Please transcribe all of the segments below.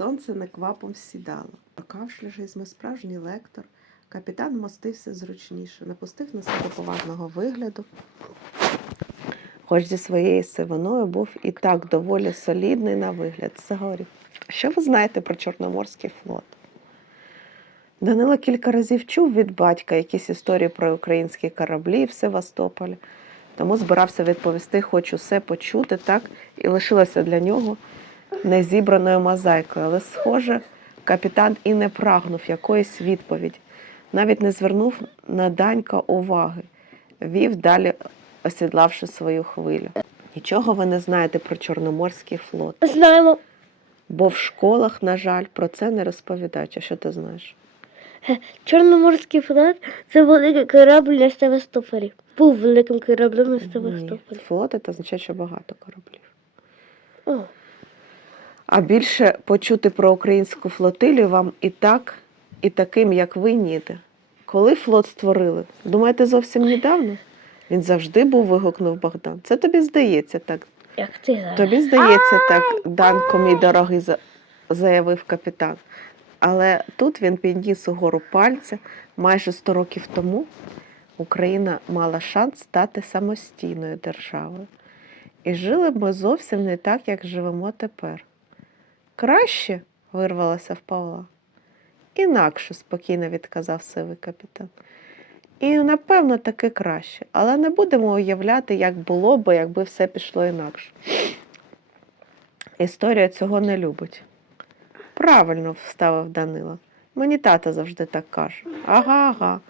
Сонце неквапом сідало. Покавши жизми справжній лектор, капітан мостився зручніше, напустив на себе поважного вигляду. Хоч зі своєю сивиною був і так доволі солідний на вигляд. Загорів. Що ви знаєте про Чорноморський флот? Данило кілька разів чув від батька якісь історії про українські кораблі в Севастополі, тому збирався відповісти, хоч усе почути, так і лишилося для нього незібраною мозаїкою. Але, схоже, капітан і не прагнув якоїсь відповіді, навіть не звернув на данька уваги, вів далі, осідлавши свою хвилю. Нічого ви не знаєте про Чорноморський флот, Знаємо. бо в школах, на жаль, про це не розповідають. А що ти знаєш? Чорноморський флот це великий корабль на Севастополі. Був великим кораблем на Севастополі. флот це означає, що багато кораблів. О, А більше почути про українську флотилію вам і так, і таким, як ви, ніде. Коли флот створили? Думаєте, зовсім недавно? Він завжди був, вигукнув Богдан. Це тобі здається так. як ти зараз. Тобі здається так, Данко, мій дорогий, заявив капітан. Але тут він підніс угору пальця. Майже 100 років тому Україна мала шанс стати самостійною державою. І жили б ми зовсім не так, як живемо тепер. Краще вирвалося в Павла. Інакше, спокійно відказав сивий капітан. І напевно таки краще, але не будемо уявляти, як було би, якби все пішло інакше. Історія цього не любить. Правильно вставив Данило. Мені тато завжди так каже. Ага, ага.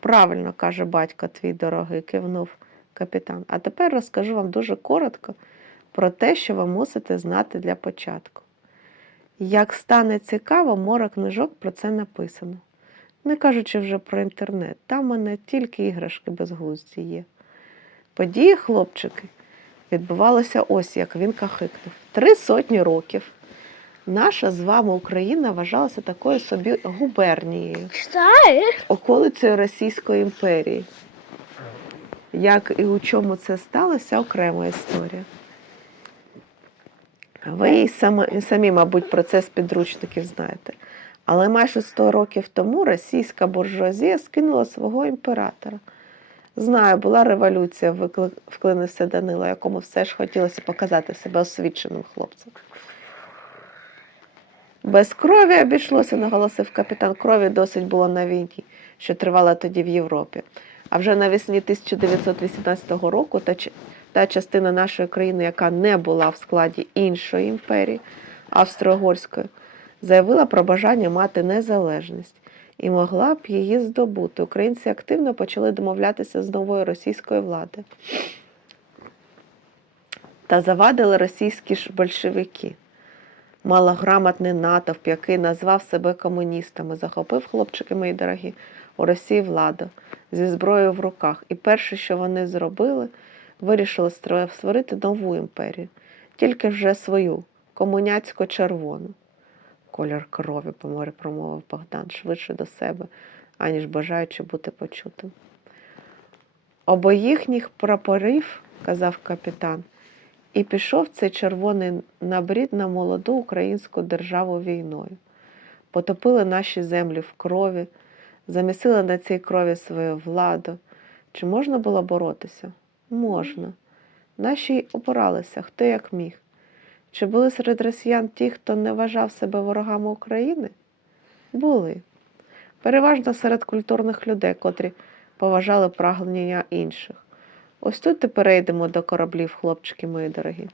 Правильно каже батько твій дорогий, кивнув капітан. А тепер розкажу вам дуже коротко про те, що ви мусите знати для початку. Як стане цікаво, море книжок про це написано. Не кажучи вже про інтернет, там у мене тільки іграшки безглузді є. Події, хлопчики, відбувалося ось як він кахикнув. Три сотні років. Наша з вами Україна вважалася такою собі губернією, околицею Російської імперії. Як і у чому це сталося, окрема історія. Ви самі, самі, мабуть, про це з підручників знаєте. Але майже 100 років тому російська буржуазія скинула свого імператора. Знаю, була революція, вклинився Данило, якому все ж хотілося показати себе освіченим хлопцем. Без крові обійшлося, наголосив капітан. Крові досить було на війні, що тривала тоді в Європі. А вже навесні 1918 року та, та частина нашої країни, яка не була в складі іншої імперії, Австро-Угорської, заявила про бажання мати незалежність і могла б її здобути. Українці активно почали домовлятися з новою російською владою. Та завадили російські ж большевики. Малограмотний натовп, який назвав себе комуністами, захопив хлопчики мої дорогі у Росії владу зі зброєю в руках. І перше, що вони зробили, вирішили створити нову імперію, тільки вже свою, комуняцько-червону. Колір крові, поморе промовив Богдан, швидше до себе, аніж бажаючи бути почутим. Обо їхніх прапорів, казав капітан, і пішов цей червоний набрід на молоду українську державу війною. Потопили наші землі в крові, замісили на цій крові свою владу. Чи можна було боротися? Можна. Наші опиралися, хто як міг. Чи були серед росіян ті, хто не вважав себе ворогами України? Були. Переважно серед культурних людей, котрі поважали прагнення інших. Ось тут і перейдемо до кораблів, хлопчики мої дорогі.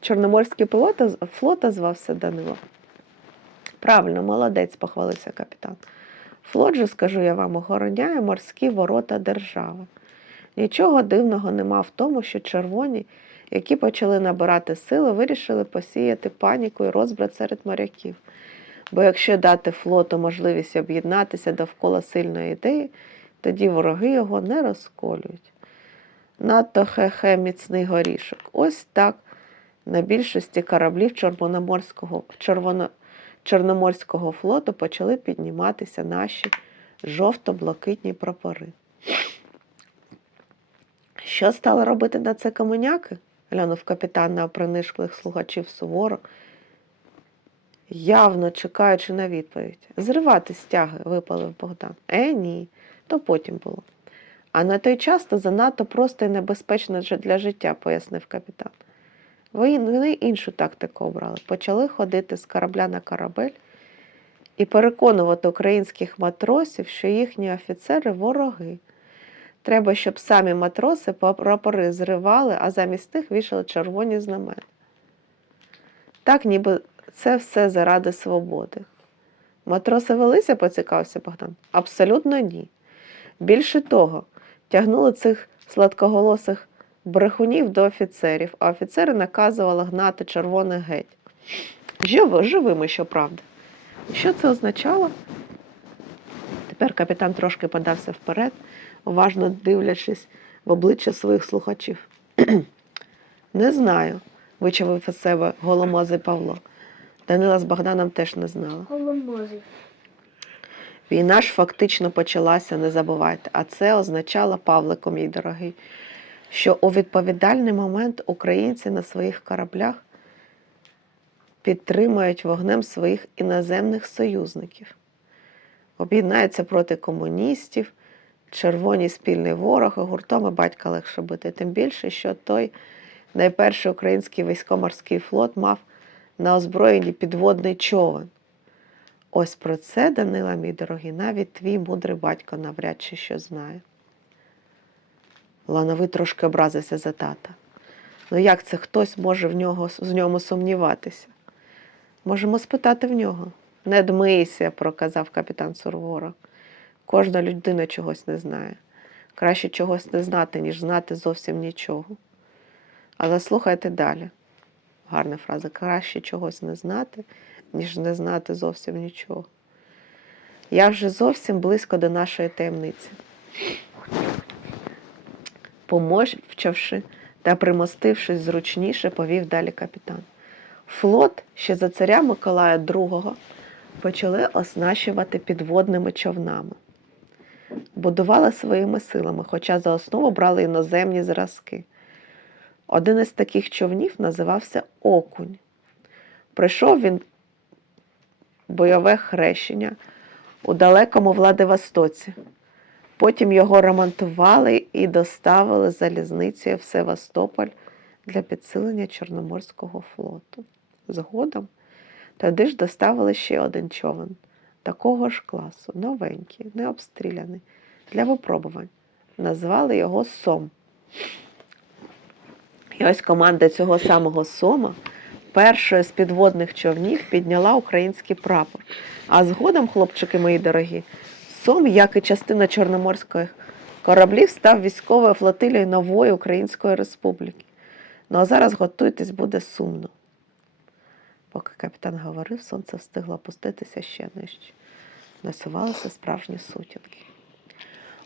Чорноморський флот, флот звався Данило. Правильно, молодець, похвалився капітан. Флот же, скажу я вам, охороняє морські ворота держави. Нічого дивного нема в тому, що червоні, які почали набирати сили, вирішили посіяти паніку і розбрат серед моряків. Бо якщо дати флоту можливість об'єднатися довкола сильної ідеї, тоді вороги його не розколюють. Надто хе-хе міцний горішок. Ось так на більшості кораблів Чорноморського, Червоно, Чорноморського флоту почали підніматися наші жовто-блакитні прапори. Що стали робити на це комуняки? глянув капітан на принишклих слухачів суворо явно чекаючи на відповідь. Зривати стяги, випалив Богдан. Е, ні, то потім було. А на той час то занадто просто і небезпечно для життя, пояснив капітан. Вони іншу тактику обрали. Почали ходити з корабля на корабель і переконувати українських матросів, що їхні офіцери вороги. Треба, щоб самі матроси прапори зривали, а замість них вішали червоні знамена. Так, ніби це все заради свободи. Матроси велися, поцікався Богдан? Абсолютно ні. Більше того, тягнули цих сладкоголосих брехунів до офіцерів, а офіцери наказували гнати червоних геть. Живо, живими, щоправда. Що це означало? Тепер капітан трошки подався вперед, уважно дивлячись в обличчя своїх слухачів. не знаю, вичавив із себе голомозий Павло. Данила з Богданом теж не знала. Голомозий. Війна ж фактично почалася, не забувайте. А це означало, Павлику, мій дорогий, що у відповідальний момент українці на своїх кораблях підтримують вогнем своїх іноземних союзників, об'єднаються проти комуністів, червоні спільний ворог, і гуртом і батька легше бити. Тим більше, що той найперший український військово-морський флот мав на озброєнні підводний човен. Ось про це, Данила, мій дорогий, навіть твій мудрий батько навряд чи що знає. Лановий трошки образився за тата. Ну як це хтось може в нього, з ньому сумніватися? Можемо спитати в нього. Не дмийся, проказав капітан Сурвора. Кожна людина чогось не знає. Краще чогось не знати, ніж знати зовсім нічого. Але слухайте далі. Гарна фраза. Краще чогось не знати, ніж не знати зовсім нічого. Я вже зовсім близько до нашої таємниці. Помовчавши та примостившись зручніше, повів далі капітан. Флот ще за царя Миколая II почали оснащувати підводними човнами. Будували своїми силами, хоча за основу брали іноземні зразки. Один із таких човнів називався Окунь. Прийшов він бойове хрещення у далекому Владивостоці. Потім його ремонтували і доставили залізницею в Севастополь для підсилення Чорноморського флоту. Згодом туди ж доставили ще один човен такого ж класу, новенький, не обстріляний, для випробувань. Назвали його Сом. І ось команда цього самого Сома першою з підводних човнів підняла український прапор. А згодом, хлопчики мої дорогі, Сом, як і частина Чорноморських кораблів, став військовою флотилією нової Української Республіки. Ну а зараз готуйтесь, буде сумно. Поки капітан говорив, сонце встигло опуститися ще нижче. Насувалися справжні сутінки.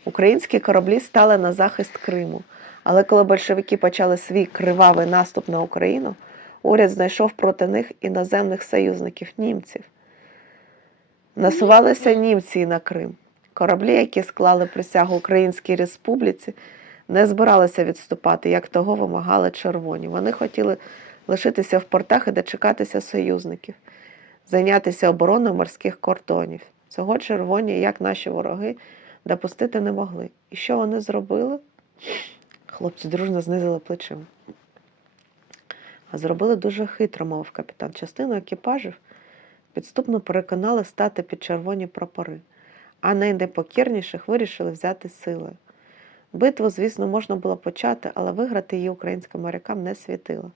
Українські кораблі стали на захист Криму. Але коли большевики почали свій кривавий наступ на Україну, уряд знайшов проти них іноземних союзників німців. Насувалися німці і на Крим. Кораблі, які склали присягу Українській Республіці, не збиралися відступати, як того вимагали червоні. Вони хотіли лишитися в портах і дочекатися союзників, зайнятися обороною морських кордонів. Цього червоні, як наші вороги, допустити не могли. І що вони зробили? Хлопці дружно знизили плечима. А зробили дуже хитро, мовив капітан. Частину екіпажів підступно переконали стати під червоні прапори, а найнепокірніших вирішили взяти силою. Битву, звісно, можна було почати, але виграти її українським морякам не світило.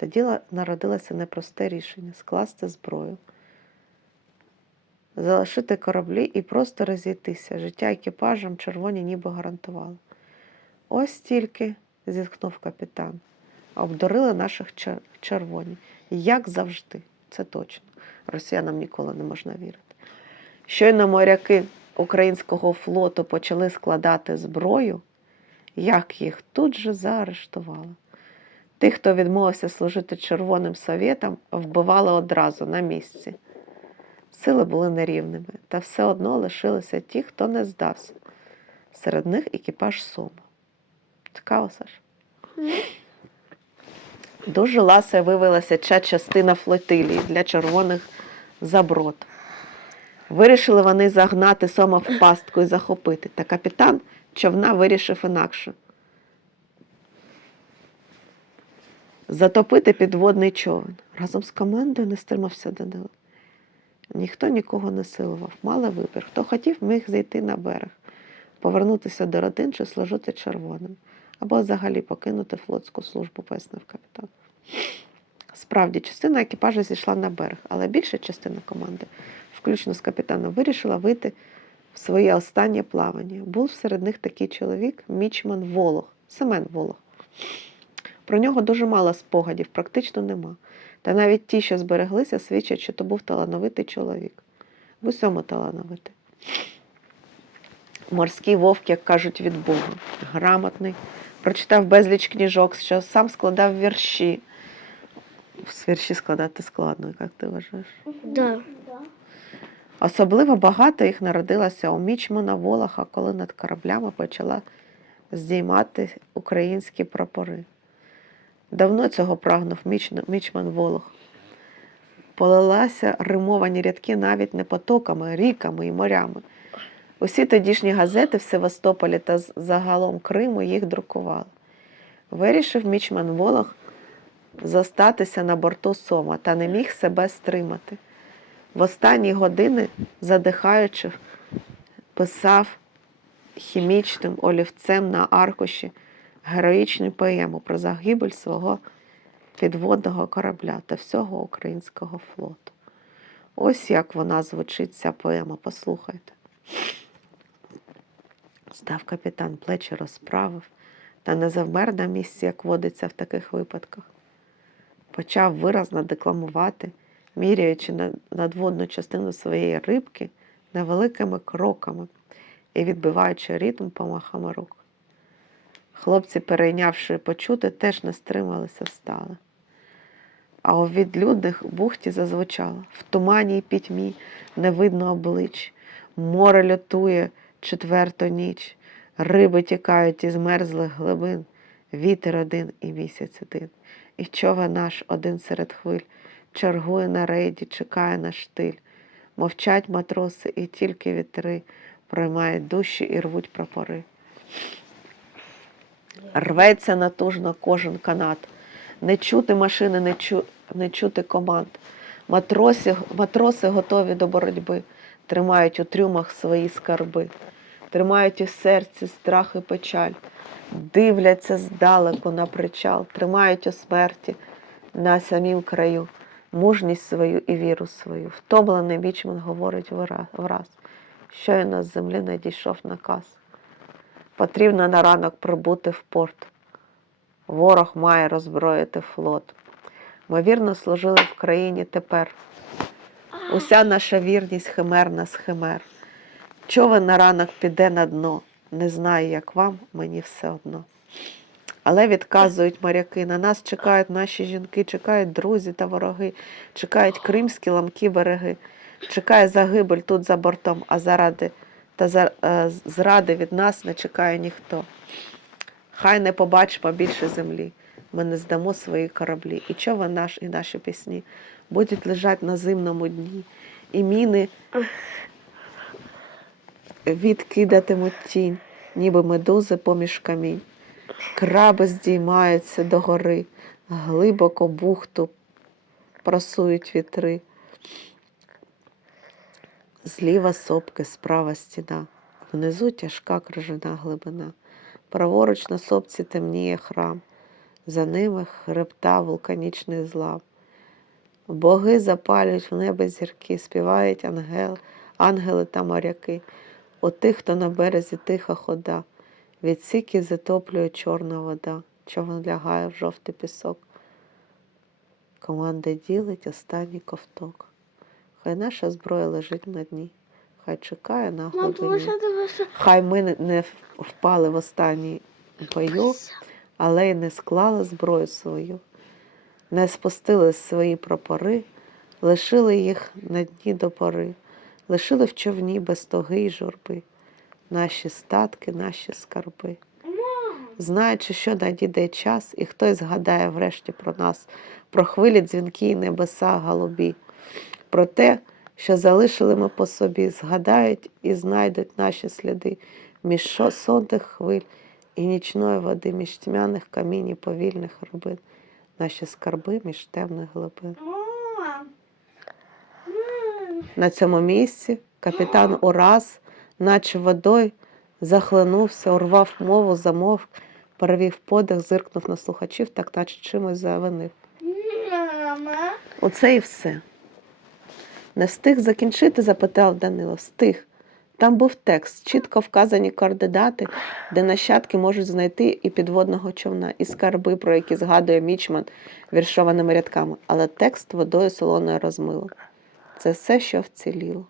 Тоді народилося непросте рішення скласти зброю, залишити кораблі і просто розійтися. Життя екіпажам червоні ніби гарантували. Ось тільки, зітхнув капітан, обдурили наших червоні. Як завжди, це точно. Росіянам ніколи не можна вірити. Щойно моряки українського флоту почали складати зброю, як їх тут же заарештували. Тих, хто відмовився служити Червоним Совєтам, вбивали одразу на місці. Сили були нерівними, та все одно лишилися ті, хто не здався. Серед них екіпаж Сома. Цікаво, Саш? Дуже ласа виявилася ця частина флотилії для червоних заброд. Вирішили вони загнати сома в пастку і захопити. Та капітан човна вирішив інакше. Затопити підводний човен. Разом з командою не стримався Данило. Ніхто нікого не силував. Мали вибір. Хто хотів, міг зайти на берег, повернутися до родин чи служити червоним, або взагалі покинути флотську службу, пояснив капітан. Справді, частина екіпажу зійшла на берег, але більша частина команди, включно з капітаном, вирішила вийти в своє останнє плавання. Був серед них такий чоловік, мічман Волох, Семен Волох. Про нього дуже мало спогадів, практично нема. Та навіть ті, що збереглися, свідчать, що то був талановитий чоловік. В усьому талановитий. Морський вовк, як кажуть, від Бога. Грамотний, прочитав безліч книжок, що сам складав вірші. Вірші складати складно, як ти вважаєш? Да. Особливо багато їх народилося у Мічмана Волоха, коли над кораблями почала здіймати українські прапори. Давно цього прагнув Мічман Волох. Полилася римовані рядки навіть не потоками, ріками і морями. Усі тодішні газети в Севастополі та загалом Криму їх друкували. Вирішив Мічман Волох зостатися на борту Сома та не міг себе стримати. В останні години, задихаючи, писав хімічним олівцем на аркуші героїчну поему про загибель свого підводного корабля та всього українського флоту. Ось як вона звучить, ця поема, послухайте. Став капітан плечі розправив та не завмер на місці, як водиться в таких випадках. Почав виразно декламувати, міряючи надводну частину своєї рибки невеликими кроками і відбиваючи ритм помахами рук. Хлопці, перейнявши почути, теж не стрималися, встали. А у відлюдних бухті зазвучало в тумані й пітьмі не видно облич, море лютує четверту ніч, риби тікають із мерзлих глибин, вітер один і місяць один. І човен наш один серед хвиль, чергує на рейді, чекає на штиль. Мовчать матроси, і тільки вітри проймають душі і рвуть прапори. Рветься натужно кожен канат. Не чути машини, не, чу, не чути команд. Матроси, матроси готові до боротьби, тримають у трюмах свої скарби, тримають у серці страх і печаль, дивляться здалеку на причал, тримають у смерті на самім краю мужність свою і віру свою. Втомлений вічман говорить враз, щойно з землі надійшов наказ. Потрібно на ранок прибути в порт. Ворог має роззброїти флот. Ми вірно служили в країні тепер. Уся наша вірність химерна з химер. Човен на ранок піде на дно. Не знаю, як вам, мені все одно. Але відказують моряки, на нас чекають наші жінки, чекають друзі та вороги, чекають кримські ламкі береги, чекає загибель тут за бортом, а заради та е, зради від нас не чекає ніхто. Хай не побачимо більше землі. Ми не здамо свої кораблі. І човен наш, і наші пісні будуть лежать на зимному дні. І міни відкидатимуть тінь, ніби медузи поміж камінь. Краби здіймаються до гори, глибоко бухту просують вітри. Зліва сопки, справа стіна, внизу тяжка крижана глибина. Праворуч на сопці темніє храм, за ними хребта вулканічний злам. Боги запалюють в небі зірки, співають ангел, ангели та моряки. У тих, хто на березі тиха хода, від сіки затоплює чорна вода, човен лягає в жовтий пісок. Команда ділить останній ковток. Хай наша зброя лежить на дні, хай чекає на глибині. Хай ми не- не впали в останній бою, але й не склали зброю свою, не спустили свої прапори, лишили їх на дні до пори, лишили в човні без тоги й журби, наші статки, наші скарби. знаючи, що надійде час, і хтось згадає врешті про нас, про хвилі дзвінки і небеса голубі, про те, що залишили ми по собі, згадають і знайдуть наші сліди між сонних хвиль і нічної води, між тьмяних камінь і повільних рубин, наші скарби між темних глибин. На цьому місці капітан ураз, наче водою, захлинувся, урвав мову, замовк, перевів подих, зиркнув на слухачів, так наче чимось завинив. Оце і все. Не встиг закінчити? запитав Данило. Встиг. Там був текст, чітко вказані координати, де нащадки можуть знайти і підводного човна, і скарби, про які згадує Мічман віршованими рядками, але текст водою солоною розмило. Це все, що вціліло.